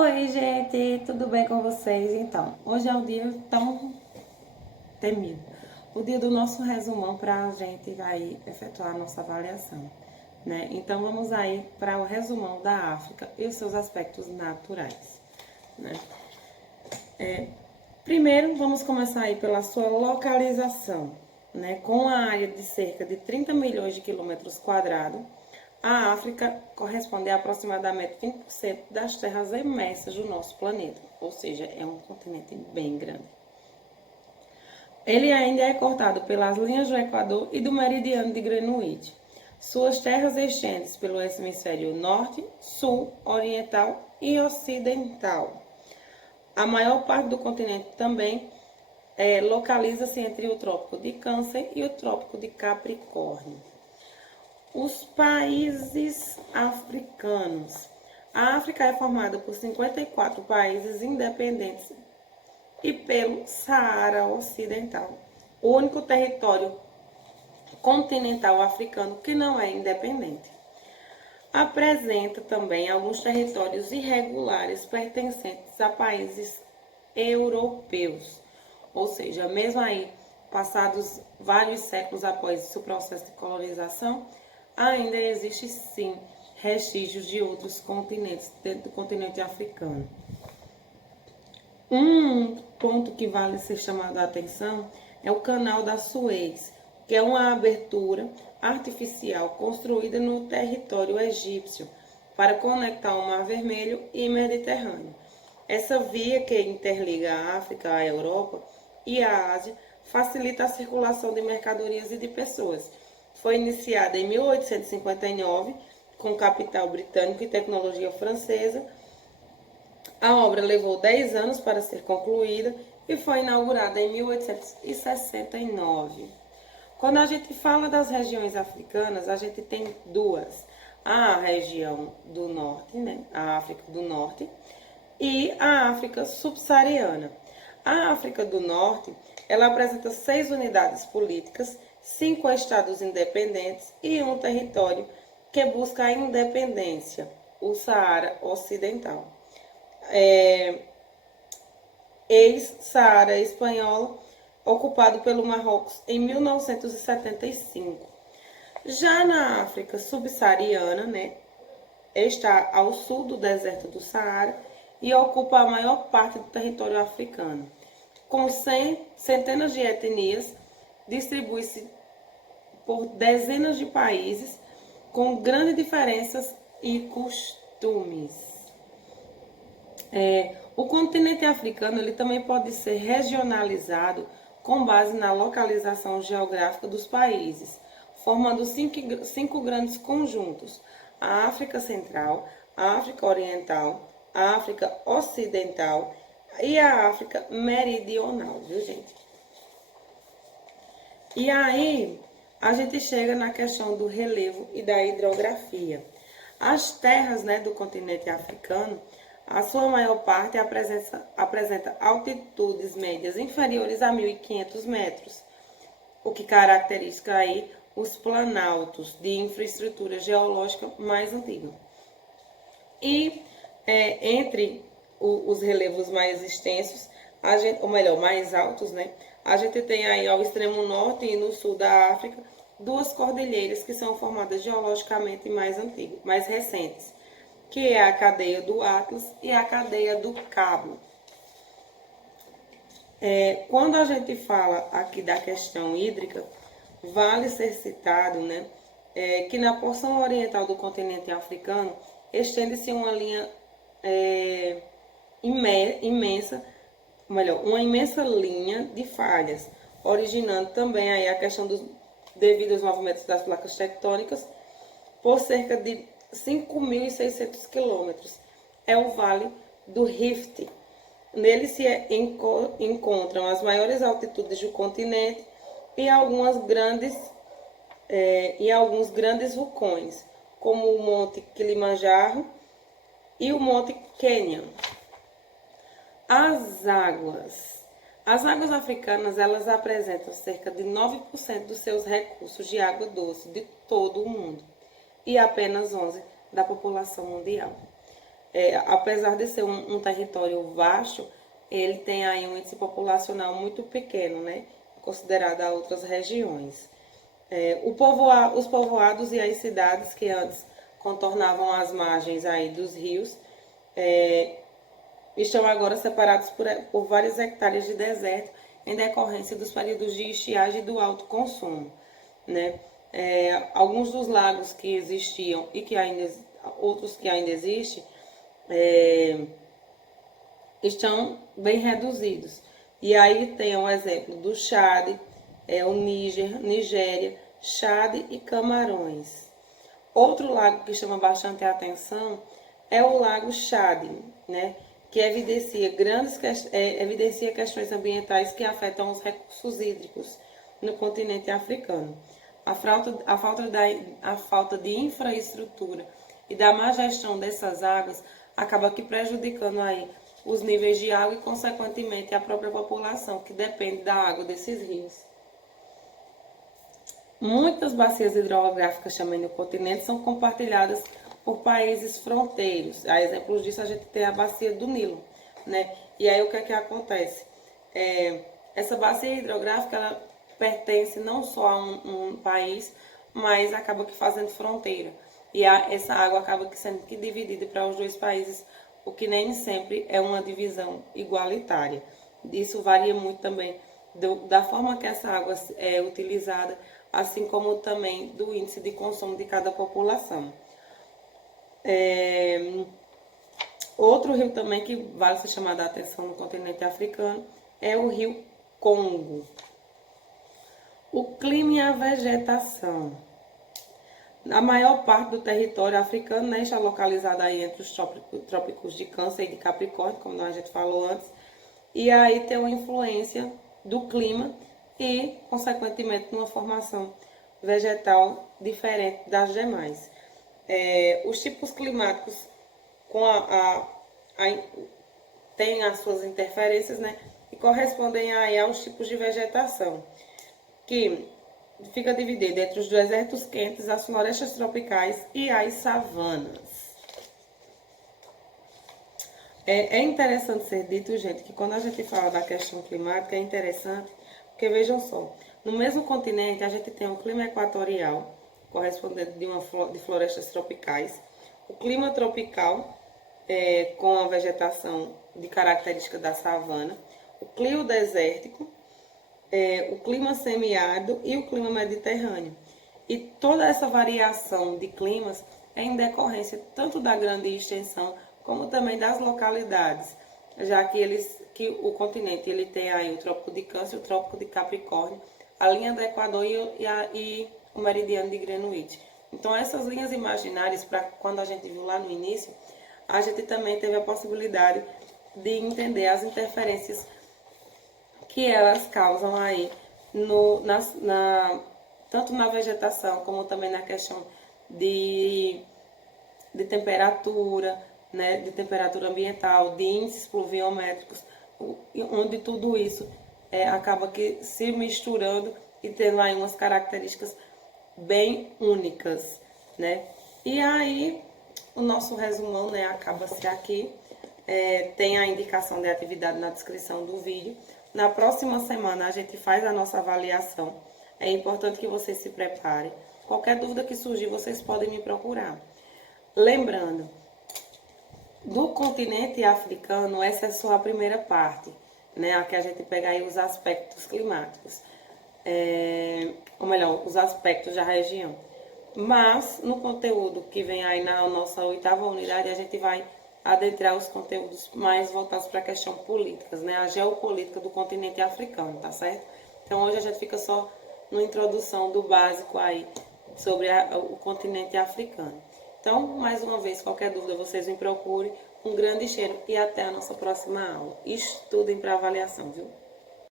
Oi, gente, tudo bem com vocês? Então, hoje é um dia tão temido, o dia do nosso resumão para a gente aí efetuar a nossa avaliação, né? Então, vamos aí para o resumão da África e os seus aspectos naturais, né? Primeiro, vamos começar aí pela sua localização, né? Com a área de cerca de 30 milhões de quilômetros quadrados, a África corresponde a aproximadamente 20% das terras imersas do nosso planeta, ou seja, é um continente bem grande. Ele ainda é cortado pelas linhas do Equador e do meridiano de Greenwich. Suas terras estendem-se pelo hemisfério norte, sul, oriental e ocidental. A maior parte do continente também localiza-se entre o Trópico de Câncer e o Trópico de Capricórnio. Os países africanos. A África é formada por 54 países independentes e pelo Saara Ocidental, o único território continental africano que não é independente. Apresenta também alguns territórios irregulares pertencentes a países europeus, ou seja, mesmo aí passados vários séculos após esse processo de colonização, ainda existe sim vestígios de outros continentes dentro do continente africano. Um ponto que vale ser chamado a atenção é o Canal da Suez, que é uma abertura artificial construída no território egípcio para conectar o Mar Vermelho e Mediterrâneo. Essa via que interliga a África à Europa e a Ásia facilita a circulação de mercadorias e de pessoas. Foi iniciada em 1859 com capital britânico e tecnologia francesa. A obra levou 10 anos para ser concluída e foi inaugurada em 1869. Quando a gente fala das regiões africanas, a gente tem duas. A região do norte, né? A África do Norte, e a África subsaariana. A África do Norte, ela apresenta 6 unidades políticas, 5 estados independentes e um território que busca a independência, o Saara Ocidental. Ex-Saara espanhola, ocupado pelo Marrocos em 1975. Já na África subsaariana, né, está ao sul do deserto do Saara e ocupa a maior parte do território africano. Com centenas de etnias, distribui-se por dezenas de países, com grandes diferenças e costumes. O continente africano ele também pode ser regionalizado com base na localização geográfica dos países, formando cinco grandes conjuntos: a África Central, a África Oriental, a África Ocidental e a África Meridional, viu, gente? E aí a gente chega na questão do relevo e da hidrografia. As terras, né, do continente africano, a sua maior parte apresenta altitudes médias inferiores a 1.500 metros, o que caracteriza aí os planaltos de infraestrutura geológica mais antiga. E entre os relevos mais extensos, ou melhor, mais altos, né? A gente tem aí ao extremo norte e no sul da África duas cordilheiras que são formadas geologicamente mais antigas, mais recentes, que é a cadeia do Atlas e a cadeia do Cabo. Quando a gente fala aqui da questão hídrica, vale ser citado, né, que na porção oriental do continente africano estende-se uma linha imensa, uma imensa linha de falhas, originando também aí a questão devido aos movimentos das placas tectônicas por cerca de 5.600 quilômetros. É o Vale do Rift. Nele se encontram as maiores altitudes do continente e alguns grandes vulcões, como o Monte Kilimanjaro e o Monte Kenya. As águas africanas, elas apresentam cerca de 9% dos seus recursos de água doce de todo o mundo e apenas 11% da população mundial. apesar de ser um território vasto, ele tem aí um índice populacional muito pequeno, né? Considerado a outras regiões. Os povoados e as cidades que antes contornavam as margens aí dos rios estão agora separados por várias hectares de deserto em decorrência dos períodos de estiagem e do alto consumo, né? Alguns dos lagos que existiam e que ainda outros que ainda existem estão bem reduzidos. E aí tem um exemplo do Chad, o Níger, Nigéria, Chad e Camarões. Outro lago que chama bastante a atenção é o Lago Chad, né? Que evidencia questões ambientais que afetam os recursos hídricos no continente africano. A falta de infraestrutura e da má gestão dessas águas acaba que prejudicando aí os níveis de água e, consequentemente, a própria população que depende da água desses rios. Muitas bacias hidrográficas também no continente são compartilhadas por países fronteiros. A exemplos disso, a gente tem a bacia do Nilo, né? E aí o que é que acontece? Essa bacia hidrográfica, ela pertence não só a um país, mas acaba que fazendo fronteira. E essa água acaba que sendo dividida para os dois países, o que nem sempre é uma divisão igualitária. Isso varia muito também da forma que essa água é utilizada, assim como também do índice de consumo de cada população. Outro rio também que vale ser chamado a atenção no continente africano é o rio Congo. O clima e a vegetação. A maior parte do território africano, né, está localizada aí entre os trópicos de Câncer e de Capricórnio, como a gente falou antes, e aí tem uma influência do clima e, consequentemente, uma formação vegetal diferente das demais. Os tipos climáticos têm as suas interferências, né, e correspondem aí aos tipos de vegetação, que fica dividido entre os desertos quentes, as florestas tropicais e as savanas. É interessante ser dito, gente, que quando a gente fala da questão climática, é interessante, porque vejam só, no mesmo continente a gente tem o clima equatorial, correspondente de florestas tropicais, o clima tropical, com a vegetação de característica da savana, o clima desértico, o clima semiárido e o clima mediterrâneo. E toda essa variação de climas é em decorrência tanto da grande extensão como também das localidades, já que o continente ele tem aí o Trópico de Câncer, o Trópico de Capricórnio, a linha do Equador e o meridiano de Greenwich. Então essas linhas imaginárias, para quando a gente viu lá no início, a gente também teve a possibilidade de entender as interferências que elas causam aí tanto na vegetação como também na questão de temperatura, né, de temperatura ambiental, de índices pluviométricos, onde tudo isso acaba que se misturando e tendo aí umas características bem únicas, né? E aí o nosso resumão, né, acaba-se aqui. Tem a indicação de atividade na descrição do vídeo. Na próxima semana a gente faz a nossa avaliação. É importante que vocês se preparem. Qualquer dúvida que surgir, vocês podem me procurar. Lembrando, do continente africano, essa é só a primeira parte, né? Aqui a gente pega aí os aspectos climáticos, ou melhor, os aspectos da região. Mas, no conteúdo que vem aí na nossa 8ª unidade, a gente vai adentrar os conteúdos mais voltados para a questão políticas, né? A geopolítica do continente africano, tá certo? Então, hoje a gente fica só na introdução do básico aí sobre o continente africano. Então, mais uma vez, qualquer dúvida, vocês me procurem. Um grande cheiro e até a nossa próxima aula. Estudem para avaliação, viu?